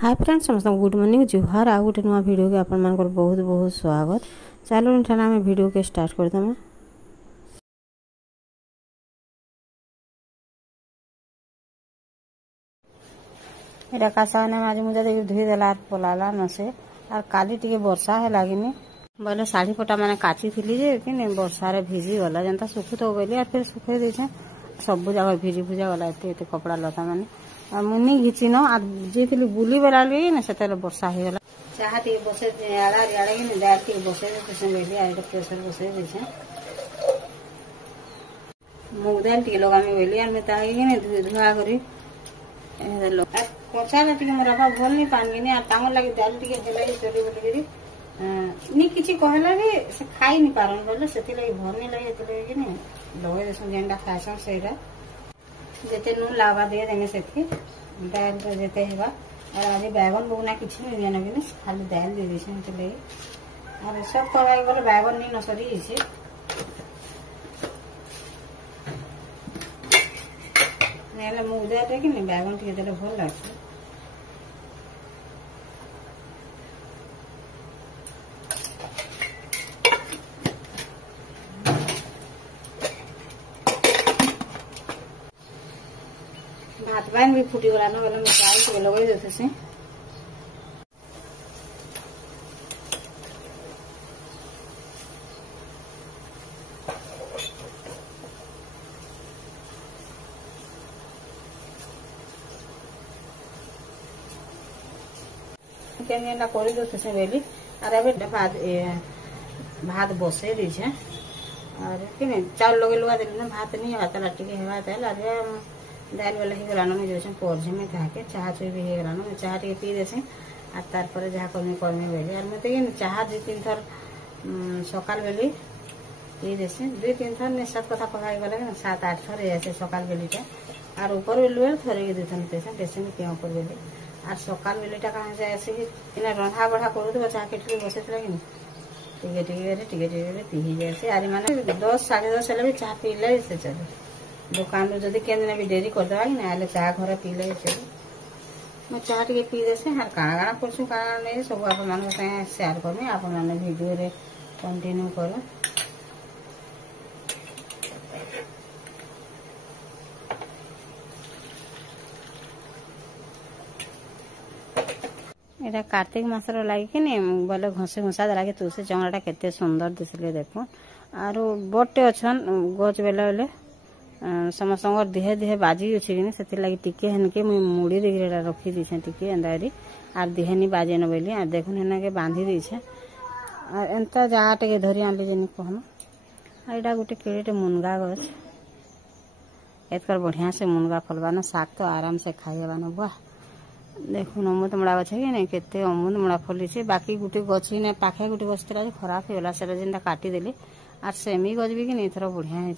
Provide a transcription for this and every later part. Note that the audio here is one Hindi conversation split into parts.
हाय फ्रेंड्स समस्त गुड मॉर्निंग जुहार आ गोटे नुआ वीडियो के आपण मान बहुत बहुत स्वागत। चलो इठाने आम वीडियो के स्टार्ट करदमा। एटा कासा ने आज मुझे देख धुई देला पलाला न से आर काली टिके वर्षा है लागिनी बोले साड़ी पटा माने काची थिली जे कि ने वर्षा रे भिजी गला जनता सुखु तो बोली आर फिर सुखे देछे सब जगह भिजी भुजा गला एते कपड़ा लता माने आ मुनी घिची न आ जेतिली बुली बेलाली न सेते वर्षा हे गला चाहा टिके बसे आड़ा आड़ा कि दाल टिके बसे देछे बेली आ प्रेशर बसे देछे मुग दाल टिके लगामी बेली आर में ताही कि धुआ करी कचा टिके मोर बाबा भल नहीं पानी नहीं तांगर लगे दाल टिके हेला चली बोली नी किछि कहला भी से खाई नहीं पारन बोले सेति लगे भर नहीं लगे एते लगे कि नहीं लगे देसन जेंडा खासन सेरा जेते नून लावा दे देमे सेति दाल तो जेते हेबा और आज बैगन बुना किछि नहीं जाना कि खाली दाल दे देसन एते लगे और सब तराई बोले बैगन नहीं नसरी छै नेला मुग दाल कि नहीं बैगन टिके देले भल लागछ। भात पान भी फुटी गला न बोले चाय के लगे देते से केनेला कर देते से बेली और अबे भात बसे दी छे और कि नहीं चावल लगे लुआ देली न भात नहीं भात लाटी के हेवा देल अरे दाल वाला ही गलानो में जोसन पोरझे में थाके चाह चोई भी हे गलानो में चाह टिके पी देसे आ तार पर जहा करमे बेली और मते कि चाह दु तीन थर सकाल बेली पी देसे दु तीन थर ने सात कथा पकाई गले ना 7-8 थर ऐसे सकाल बेलीटा और ऊपर बेलुए थरे के दुथन पेसे पेसे में के ऊपर बेली और सकाल बेलीटा कहां से ऐसे कि इना रंधा बढ़ा कर दो चाह के टिके बसे लगे नि टिके पी ही जैसे आरी माने 10 10:30 हेले भी चाह पी ले से चले दुकान में जदि केन भी डेरी कर दवा ना आले चाह घर पी ले चले मैं चाह टिके पी देसे हर काना करछु काना नहीं सब आप मान से शेयर करमे आप मान वीडियो रे कंटिन्यू करो। एटा कार्तिक मासर लगे कि नहीं बोले घसे घुसा देला तुलसी चंगड़ाटा केते सुंदर दिसले देखो आरो बटे अछन गछ बेले बेले समस्त देहे देहे बाजी अच्छे कि से लगे टिके हेनके मुई मुड़ी दे रखी दीछे टिके एंदारी आर देहे नहीं बाजे न बोली आर देखुन हेना के बांधी दीछे और एंता जहा टे धरी आनली जेनी कहना आईटा गोटे केड़े मुनगा गछ एतकर बढ़िया से मुनगा फलबा न साग तो आराम से खाइबा न वाह देखुन अमृतमुड़ा गछ कि नहीं केते अमृतमुड़ा फली छे बाकी गोटे गछी ने पाखे गोटे गछ तरा खराब होगला सेटा जेनटा काटी देले आर सेमी गछ भी कि नहीं थोड़ा बढ़िया है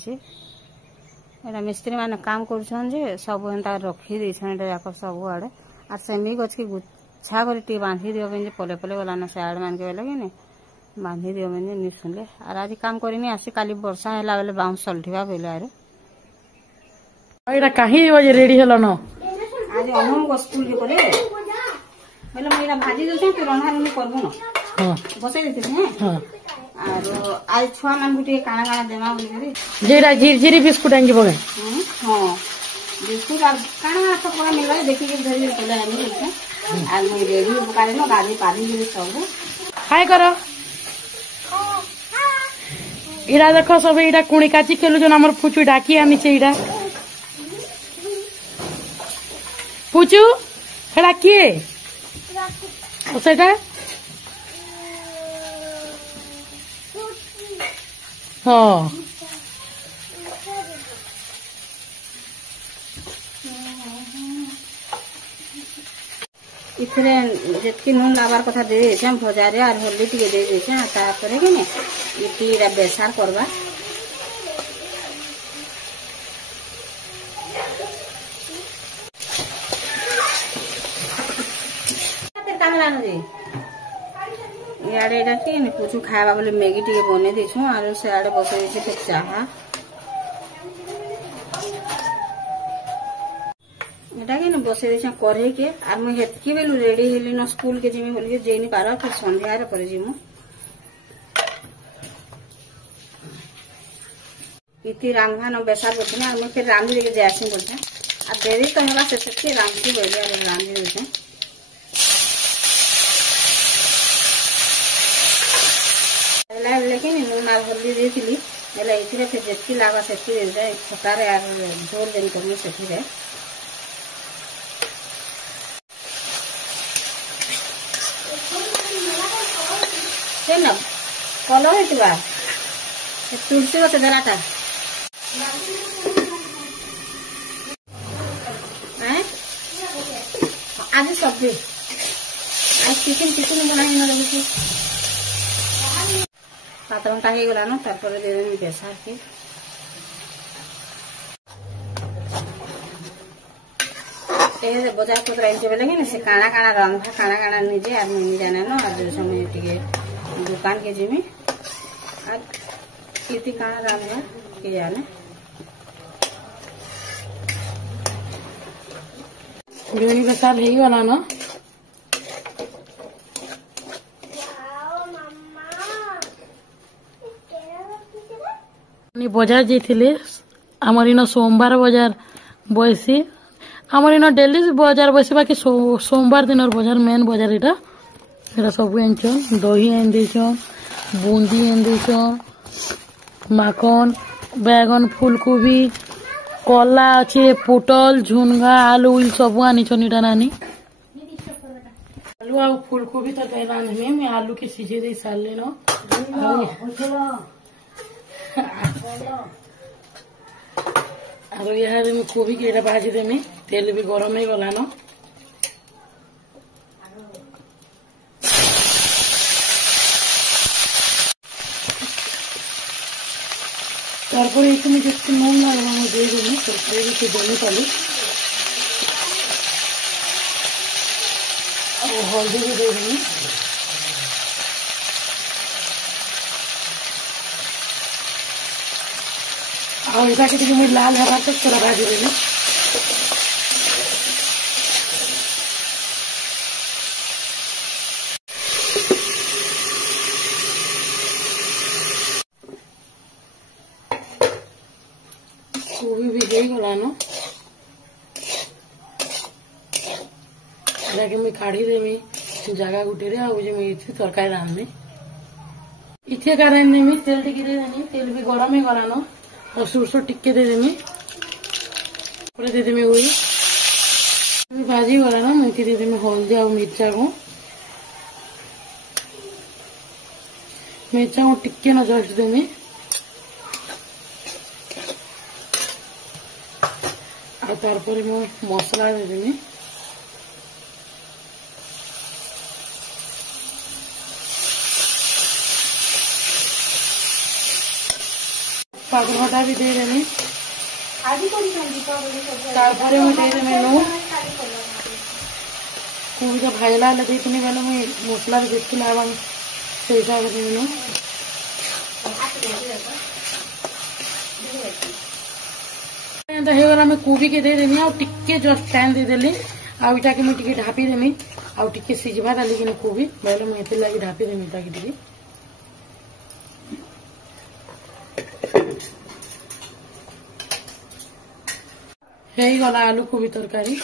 एटा मिस्त्री माने काम करछन जे सब एंता रखी देछन एटा जाक सब आड़े आर सेमी गछ के गुच्छा कर टी बांधी दियो जे पले पले वाला न से आड़ मान के लगे ने बांधी दियो जे नि सुनले आर आज काम करिनी आसी काली वर्षा हैला बेले बाउंस सल्ठिबा बेले आरे एटा काहे बजे रेडी हलो न आज अनम को स्कूल के करे बोले मेरा भाजी देछे तो रंधा रंधी करबो न हां बसे देते हैं हां और आज छुआ मान गुटे काना काना देमा बोली करी जेरा झिरझिरी बिस्कुट आंगी बगे हां बिस्कुट और काना सब पूरा मिलवा देखि के धरि चले आनी है आज मैं रेडी बुकाले न गाड़ी पानी जे सब हाय करो इरा देखो सब इरा कुणी काची केलु जन हमर पुचु डाकी आमी से इरा पुचु हेला किए ओ सेटा हाँ इथरे जेतकी नून लाबार कथा दे देछे भजारे और हल्दी टिके दे देछे तापर के ने इटीरा बेसार करबा कामलानो जी याडे कि कुछ खावा बोले मैगी टिके बने देछु और से आडे बसे देछे फिर चाहा एटा के बसई देछे कढ़ई के आर मुई हेतकी बेलु रेडी हेली न स्कूल के जिमी बोली जेनी पार फिर संध्या रे करे जिमु इति रांधवा न बेसार बोलते ना मुई फिर रांधी देके जायसी बोलते आ देरी तो हला से सच्ची रांधी बोले आ रांधी देते लेकिन नून आर हल्दी देथिली एला इथिरे फिर जेतकी लागा सेती दे जाए खटारे आर झोल देन करनी सेती रे ना कलर हेतिबा तुलसी गछ जराटा आज सब्जी आज टिफिन बनाई न रही पात्र टाही गला न तारपर दे देनी बेसार के ए बजार पत्र आइजे बेले कि से काना काना रंधा काना काना निजे आर मुई जाने न आज समय टिके दुकान के जिमी आज किति काना रंधा के जाने बिरयानी बेसार हेई वाला न बजार जाइए आमर इन सोमवार बजार बसी आमर इन डेली बजार बसी बाकी सोमवार दिन बजार मेन बजार यहाँ सब आनछन दही आन देछन बूंदी आन देछन माखन बैगन फूलकोबी कला अच्छे पोटल झुनगा आलू उल सब आनीछन इटा नानी आलू आ फूलकोबी तो रांधमे मैं आलू के सीझे दे सारे न यहाँ कोबी के भाजी देमी तेल भी गरम ही गला न तारपर ये जितने नून लगवा दे देमी तरकारी भी देनी पाली और हल्दी भी दे देमी और इधर के मुझे लाल हरा तक थोड़ा भाजी देना कोबी भी गई गला न मुझे काढ़ी देमी जगह गुटे मुझे तरकारी रांधमी इथे का रांधमी तेल टिके दे देनी तेल भी गरम ही गला न और सोरसो टिक्के दे देमी दे देमी वही भाजी गला ना मुझे दे देमी हल्दी और मिर्चा को टिक्के ना जस्ट देमी और तारपर मसला दे देमी पागलघटा भी दे देनी तारपरे मुझे दे देमी नून कोबी तो भाजला देनी बेले मुझे मसला भी देखी लावा से हिसाब से देमी होगला मैं कोबी के दे देनी और टिके जस्ट टाइम दे देली आटा के मुझे ढापी देमी और टिके सिझवा डाली कि कोबी बेले मुझे लगी ढापी देमी ताकि टिके गला आलू कोबी तरकारी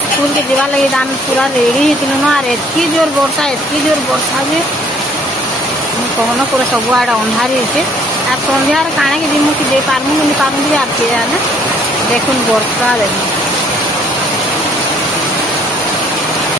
स्कूल के जीवा लगी दान पूरा रेडी एतकी जोर वर्षा जे कहना पूरा सब आड़े अंधारी संध्यार काणे कि जिमु कि दे पारमु नहीं पारमु आर के देखुन वर्षा देखो